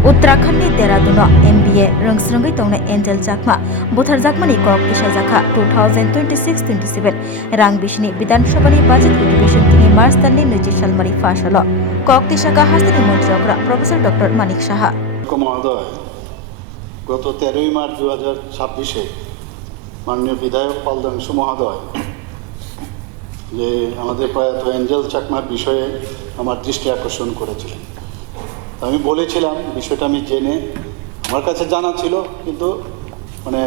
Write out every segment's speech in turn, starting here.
Uttarakhand Dehradun MBA रंगस्रंगै तंगना angel चाकमा बुथार जाकमानि कक इसा जाखा 2026-27 रां बिसिनि विधानसभानि बाजेट अधिवेशन तिनि मार्च दाननि 20 सालमारि फासाल कक तिसाका हास्तानि मन्त्री प्रफेसर डॉक्टर मानिक साहा महोदय गत 13 मार्च 2026 माननीय विधायक पालदांशु महोदय যে আমাদের প্রয়াত এঞ্জেল চাকমার বিষয়ে আমার দৃষ্টি আকর্ষণ করেছিলেন। আমি বলেছিলাম বিষয়টা আমি জেনে আমার কাছে জানা ছিল, কিন্তু মানে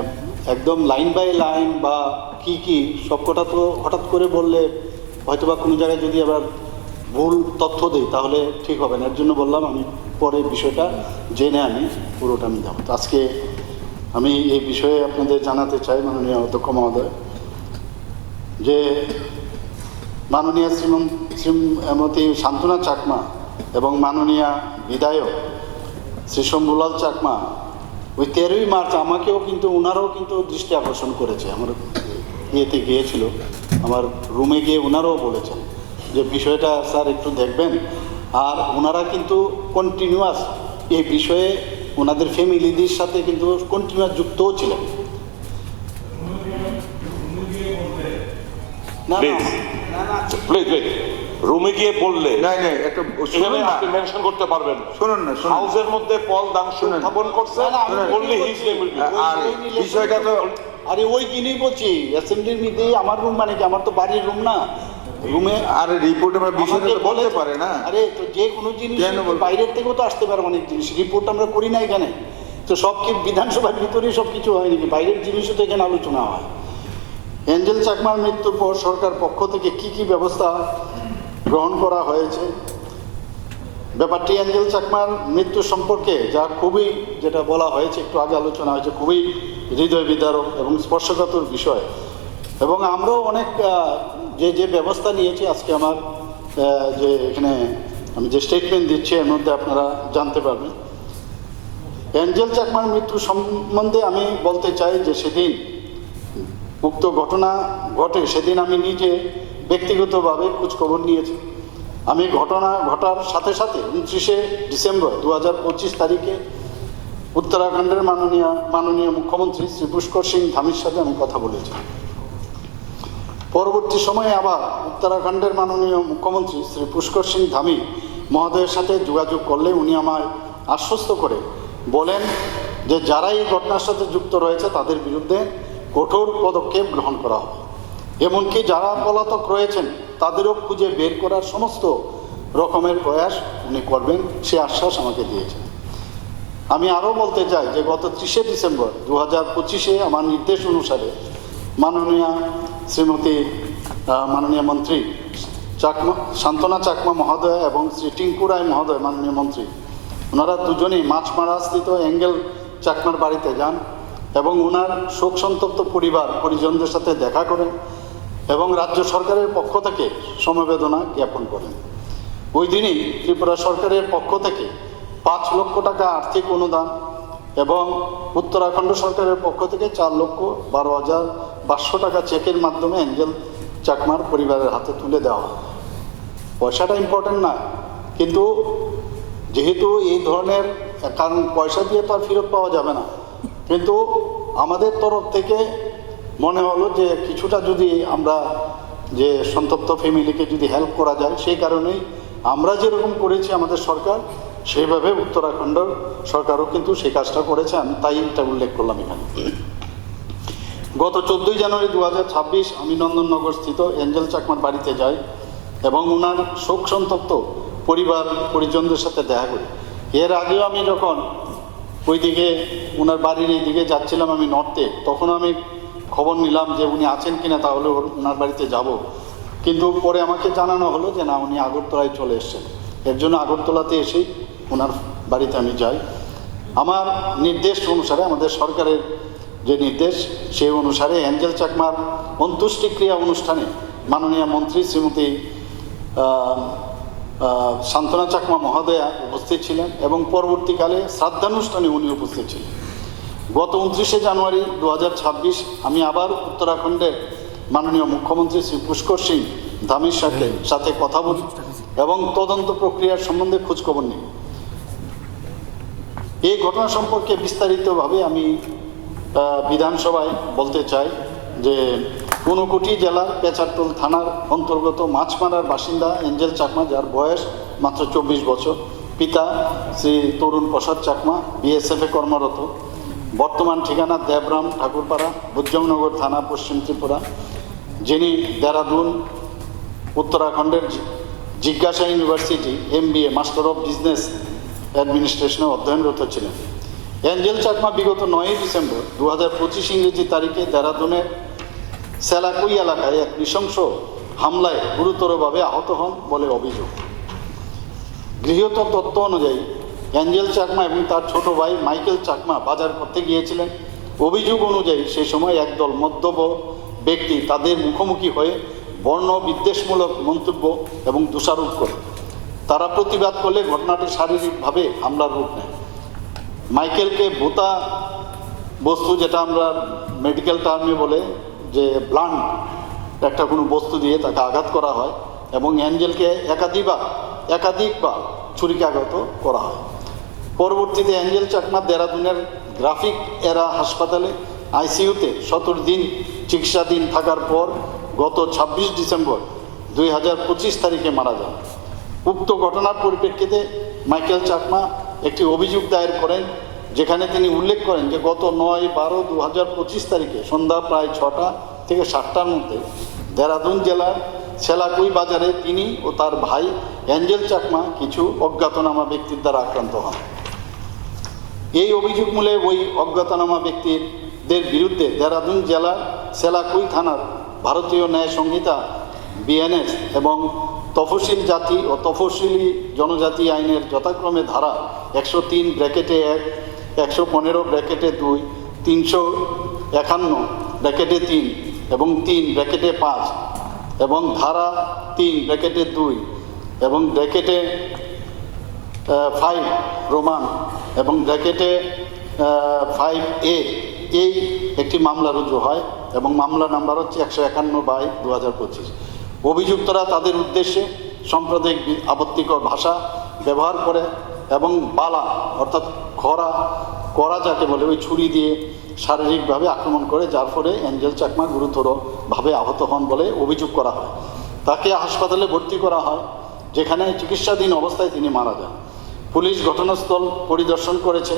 একদম লাইন বাই লাইন বা কি সবকটা তো হঠাৎ করে বললে হয়তোবা কোনো জায়গায় যদি আবার ভুল তথ্য দিই তাহলে ঠিক হবে না। এর জন্য বললাম আমি পরে বিষয়টা জেনে আমি পুরোটা আমি যাব। আজকে আমি এই বিষয়ে আপনাদের জানাতে চাই মাননীয় অধ্যক্ষ মহোদয় যে মাননীয় শ্রীমতী শান্তনা চাকমা এবং মাননীয় বিধায়ক শ্রী শম্ভুলাল চাকমা ওই 13 মার্চ আমাকেও কিন্তু ওনারাও কিন্তু দৃষ্টি আকর্ষণ করেছে। আমার ইয়েতে গিয়েছিল, আমার রুমে গিয়ে ওনারাও বলেছেন যে বিষয়টা স্যার একটু দেখবেন। আর ওনারা কিন্তু কন্টিনিউয়াস এই বিষয়ে ওনাদের ফ্যামিলিদের সাথে কিন্তু কন্টিনিউয়াস যুক্তও ছিলেন। না প্লিজ রুমে গিয়ে বললে একটা এখানে আপনি মেনশন করতে পারবেন। শুনুন না, হাউসের মধ্যে পল দাংশু স্থাপন করছে, বললে হিজ নেম উইল বি। আর বিষয়টা তো আরে ওই দিনই বলছি অ্যাসেম্বলির মধ্যে আমার রুম মানে কি, আমার তো বাড়ির রুম না, রুমে আর রিপোর্ট আমরা বিষয়টা তো বলতে পারে না। আরে তো যে কোনো জিনিস বাইরের থেকেও তো আসতে পারে, অনেক জিনিস রিপোর্ট আমরা করি না এখানে। তো সব কি বিধানসভার ভিতরেই সব কিছু হয় নাকি? বাইরের জিনিসও তো এখানে আলোচনা হয়। এঞ্জেল চাকমার মৃত্যুর পর সরকার পক্ষ থেকে কি ব্যবস্থা গ্রহণ করা হয়েছে, ব্যাপারটি এঞ্জেল চাকমার মৃত্যু সম্পর্কে যা খুবই, যেটা বলা হয়েছে একটু আগে আলোচনা হয়েছে, খুবই হৃদয় বিদারক এবং স্পর্শকাতর বিষয়। এবং আমরাও অনেক যে ব্যবস্থা নিয়েছি আজকে আমার যে এখানে আমি যে স্টেটমেন্ট দিচ্ছি এর মধ্যে আপনারা জানতে পারবেন। এঞ্জেল চাকমার মৃত্যু সম্বন্ধে আমি বলতে চাই যে সেদিন উক্ত ঘটনা ঘটে সেদিন আমি নিজে ব্যক্তিগতভাবে খোঁজখবর নিয়েছি। আমি ঘটনা ঘটার সাথে সাথে 29শে ডিসেম্বর 2025 তারিখে উত্তরাখণ্ডের মাননীয় মুখ্যমন্ত্রী শ্রী পুষ্কর সিং ধামির সাথে আমি কথা বলেছি। পরবর্তী সময়ে আবার উত্তরাখণ্ডের মাননীয় মুখ্যমন্ত্রী শ্রী পুষ্কর সিং ধামি মহোদয়ের সাথে যোগাযোগ করলে উনি আমায় আশ্বস্ত করে বলেন যে যারা এই ঘটনার সাথে যুক্ত রয়েছে তাদের বিরুদ্ধে কঠোর পদক্ষেপ গ্রহণ করা হবে, এমনকি যারা পলাতক রয়েছেন তাদেরও খুঁজে বের করার সমস্ত রকমের প্রয়াস উনি করবেন, সে আশ্বাস আমাকে দিয়েছেন। আমি আরও বলতে চাই যে গত 30শে ডিসেম্বর 2025 আমার নির্দেশ অনুসারে মাননীয় মন্ত্রী শান্তনা চাকমা মহোদয় এবং শ্রী টিঙ্কু রায় মহোদয় মাননীয় মন্ত্রী, ওনারা দুজনেই মাছমারাস্থিত এঞ্জেল চাকমার বাড়িতে যান এবং ওনার শোক সন্তপ্ত পরিজনদের সাথে দেখা করেন এবং রাজ্য সরকারের পক্ষ থেকে সমবেদনা জ্ঞাপন করেন। ওই দিনই ত্রিপুরা সরকারের পক্ষ থেকে 5 লক্ষ টাকা আর্থিক অনুদান এবং উত্তরাখণ্ড সরকারের পক্ষ থেকে 4,12,500 টাকা চেকের মাধ্যমে এঞ্জেল চাকমার পরিবারের হাতে তুলে দেওয়া হয়। পয়সাটা ইম্পর্টেন্ট না, কিন্তু যেহেতু এই ধরনের, কারণ পয়সা দিয়ে তো আর ফেরত পাওয়া যাবে না, কিন্তু আমাদের তরফ থেকে মনে হলো যে কিছুটা যদি আমরা যে সন্তপ্ত ফ্যামিলিকে যদি হেল্প করা যায়, সেই কারণেই আমরা যেরকম করেছি আমাদের সরকার, সেইভাবে উত্তরাখণ্ড সরকারও কিন্তু সেই কাজটা করেছে। আমি তাই এটা উল্লেখ করলাম এখানে। গত 14 জানুয়ারি 2026 আমি নন্দননগর স্থিত এঞ্জেল চাকমার বাড়িতে যাই এবং ওনার শোক সন্তপ্ত পরিজনদের সাথে দেখা করি। এর আগেও আমি যখন ওইদিকে ওনার বাড়ির এই দিকে যাচ্ছিলাম আমি নর্থে, তখন আমি খবর নিলাম যে উনি আছেন কিনা, তাহলে ওনার বাড়িতে যাব। কিন্তু পরে আমাকে জানানো হলো যে না, উনি আগরতলায় চলে এসছেন। এর জন্য আগরতলাতে এসেই ওনার বাড়িতে আমি যাই। আমার নির্দেশ অনুসারে, আমাদের সরকারের যে নির্দেশ সেই অনুসারে এঞ্জেল চাকমার অন্ত্যেষ্টিক্রিয়া অনুষ্ঠানে মাননীয় মন্ত্রী শ্রীমতী শান্তনা চাকমা মহোদয়া উপস্থিত ছিলেন এবং পরবর্তীকালে শ্রাদ্ধানুষ্ঠানে উনি উপস্থিত ছিলেন। গত 29শে জানুয়ারি 2026 আমি আবার উত্তরাখণ্ডের মাননীয় মুখ্যমন্ত্রী শ্রী পুষ্কর সিং ধামির সাথে কথা বলি এবং তদন্ত প্রক্রিয়ার সম্বন্ধে খোঁজখবর নিই। এই ঘটনা সম্পর্কে বিস্তারিতভাবে আমি বিধানসভায় বলতে চাই যে ঊনকোটি জেলার পেচারতোল থানার অন্তর্গত মাছমারার বাসিন্দা এঞ্জেল চাকমা, যার বয়স মাত্র 24 বছর, পিতা শ্রী তরুণ প্রসাদ চাকমা, বিএসএফে কর্মরত, বর্তমান ঠিকানা দেবরাম ঠাকুরপাড়া, বুজ্জংনগর থানা, পশ্চিম ত্রিপুরা, যিনি দেরাদুন উত্তরাখণ্ডের জিজ্ঞাসা university MBA master of business অ্যাডমিনিস্ট্রেশনে অধ্যয়নরত ছিলেন। এঞ্জেল চাকমা বিগত 9 ডিসেম্বর 2025 ইংরেজি তারিখে দেরাদুনের সেলাকুই এলাকায় এক নৃশংস হামলায় গুরুতরভাবে আহত হন বলে অভিযোগ। গৃহীত তথ্য অনুযায়ী এঞ্জেল চাকমা এবং তার ছোট ভাই মাইকেল চাকমা বাজার করতে গিয়েছিলেন। অভিযোগ অনুযায়ী সেই সময় একদল মদ্যপ ব্যক্তি তাদের মুখোমুখি হয়ে বর্ণ বিদ্বেষমূলক মন্তব্য এবং দোষারোপ করে। তারা প্রতিবাদ করলে ঘটনাটি শারীরিকভাবে হামলার রূপ নেয়। মাইকেলকে ভূতা বস্তু, যেটা আমরা মেডিকেল টার্মে বলে যে ব্লান্ট একটা কোনো বস্তু দিয়ে তাকে আঘাত করা হয়, এবং অ্যাঞ্জেলকে একাধিকবার ছুরিকাঘাত করা হয়। পরবর্তীতে অ্যাঞ্জেল চাকমা দেরাদুনের গ্রাফিক এরা হাসপাতালে ICUতে 17 দিন চিকিৎসাধীন থাকার পর গত 26 ডিসেম্বর 2025 তারিখে মারা যান। উক্ত ঘটনার পরিপ্রেক্ষিতে মাইকেল চাকমা একটি অভিযোগ দায়ের করেন, যেখানে তিনি উল্লেখ করেন যে গত 9/12/2025 তারিখে সন্ধ্যা প্রায় 6টা থেকে 7টার মধ্যে দেরাদুন জেলার সেলাকুই বাজারে তিনি ও তার ভাই এঞ্জেল চাকমা কিছু অজ্ঞাতনামা ব্যক্তির দ্বারা আক্রান্ত হন। এই অভিযোগ মূলে ওই অজ্ঞাতনামা ব্যক্তিদের বিরুদ্ধে দেরাদুন জেলার সেলাকুই থানার ভারতীয় ন্যায় সংহিতা BNS এবং তফসিল জাতি ও তফসিলি জনজাতি আইনের যথাক্রমে ধারা 103(1), 115(2), 351(3) এবং 3(5) এবং ধারা 3(2) এবং (5) রোমান এবং (5A) এই একটি মামলা রুজু হয় এবং মামলা নাম্বার হচ্ছে 151/2025। অভিযুক্তরা তাদের উদ্দেশ্যে সাম্প্রদায়িক আপত্তিকর ভাষা ব্যবহার করে এবং বালা অর্থাৎ করা যাকে বলে ওই ছুরি দিয়ে শারীরিকভাবে আক্রমণ করে, যার ফলে এঞ্জেল চাকমা গুরুতরভাবে আহত হন বলে অভিযোগ করা হয়। তাকে হাসপাতালে ভর্তি করা হয়, যেখানে চিকিৎসাধীন অবস্থায় তিনি মারা যান। পুলিশ ঘটনাস্থল পরিদর্শন করেছে,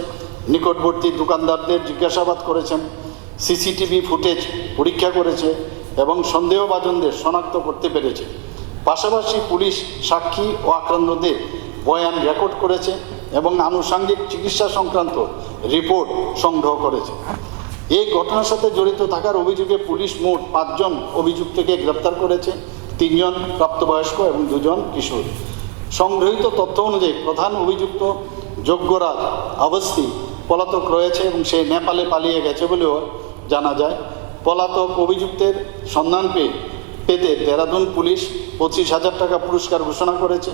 নিকটবর্তী দোকানদারদের জিজ্ঞাসাবাদ করেছেন, CCTV ফুটেজ পরীক্ষা করেছে এবং সন্দেহভাজনদের শনাক্ত করতে পেরেছে। পাশাপাশি পুলিশ সাক্ষী ও আক্রান্তদের বয়ান রেকর্ড করেছে এবং আনুষঙ্গিক চিকিৎসা সংক্রান্ত রিপোর্ট সংগ্রহ করেছে। এই ঘটনার সাথে জড়িত থাকার অভিযোগে পুলিশ মোট 5 জন অভিযুক্তকে গ্রেপ্তার করেছে, 3 জন প্রাপ্তবয়স্ক এবং 2 জন কিশোর। সংগৃহীত তথ্য অনুযায়ী প্রধান অভিযুক্ত যোগ্যরাজ অবস্থি পলাতক রয়েছে এবং সে নেপালে পালিয়ে গেছে বলেও জানা যায়। পলাতক অভিযুক্তের সন্ধান পেতে দেরাদুন পুলিশ 25,000 টাকা পুরস্কার ঘোষণা করেছে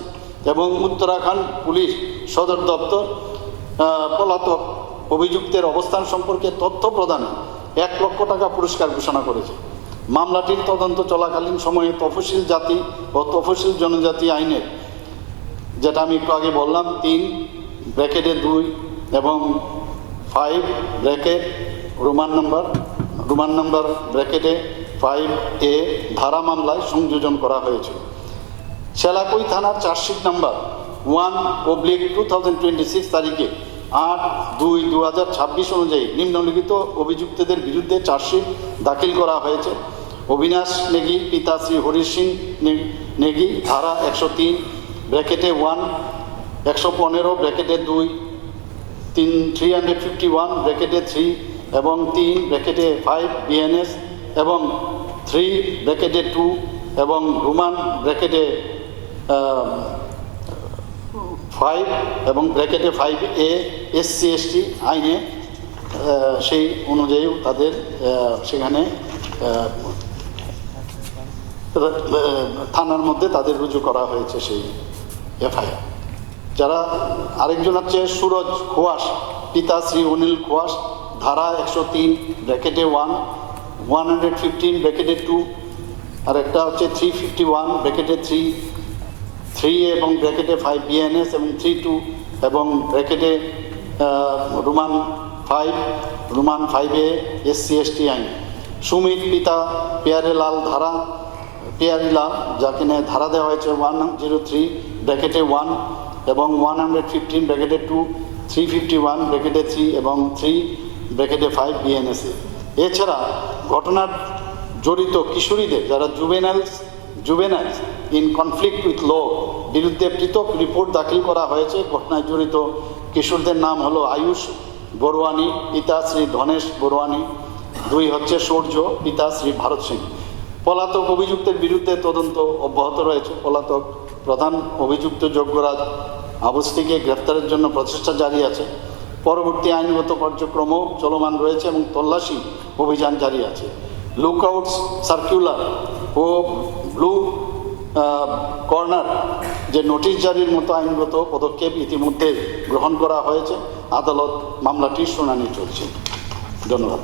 এবং উত্তরাখণ্ড পুলিশ সদর দপ্তর পলাতক অভিযুক্তের অবস্থান সম্পর্কে তথ্য প্রদানে 1 লক্ষ টাকা পুরস্কার ঘোষণা করেছে। মামলাটির তদন্ত চলাকালীন সময়ে তফসিল জাতি ও তফসিল জনজাতি আইনের, যেটা আমি একটু আগে বললাম, 3(2) এবং 5 রোমান নাম্বার (5A) ধারা মামলায় সংযোজন করা হয়েছিল। সেলাকুই থানার চার্জশিট নাম্বার 1/2026 তারিখে 8/2/2026 অনুযায়ী নিম্নলিখিত অভিযুক্তদের বিরুদ্ধে চার্জশিট দাখিল করা হয়েছে। অবিনাশ নেগি, পিতা শ্রী হরিশ সিং নেগি, ধারা 103(1), 115(2), 351(3) এবং 3(5) BNS এবং 3(2) এবং রোমান (5) এবং (5A) SC/ST আইনে সেই অনুযায়ী তাদের সেখানে থানার মধ্যে তাদের রুজু করা হয়েছে সেই FIR। যারা আরেকজন হচ্ছে সুরজ খোয়াস, পিতা শ্রী অনিল খোয়াস, ধারা 103(1), 115(2), আর একটা হচ্ছে 351(3) এবং (5) BNS এবং 3(2) এবং রোমান 5A SC/ST আইন, সুমিত পিতা পেয়ারেলাল যাকে নিয়ে ধারা দেওয়া হয়েছে 103 ব্র্যাকেটে 1 এবং 115 ব্র্যাকেটে 2, 351 ব্র্যাকেটে 3 এবং 3 ব্র্যাকেটে 5 BNSA। এছাড়া ঘটনার জড়িত কিশোরীদের যারা juveniles in conflict with law বিরুদ্ধে পৃথক রিপোর্ট দাখিল করা হয়েছে। ঘটনায় জড়িত কিশোরদের নাম হলো আয়ুষ বড়ুয়ানি, পিতা শ্রী ধনেশ বড়ুয়ানি, 2 হচ্ছে সূর্য, পিতা শ্রী ভারত সিং। পলাতক অভিযুক্তের বিরুদ্ধে তদন্ত অব্যাহত রয়েছে। পলাতক প্রধান অভিযুক্ত যজ্ঞরাজ আবস্তিকে গ্রেফতারের জন্য প্রচেষ্টা জারি আছে। পরবর্তী আইনগত কার্যক্রমও চলমান রয়েছে এবং তল্লাশি অভিযান জারি আছে। লুকআউটস সার্কুলার ও ব্লু কর্নার যে নোটিশ জারির মতো আইনগত পদক্ষেপ ইতিমধ্যে গ্রহণ করা হয়েছে। আদালত মামলাটির শুনানি চলছে। ধন্যবাদ।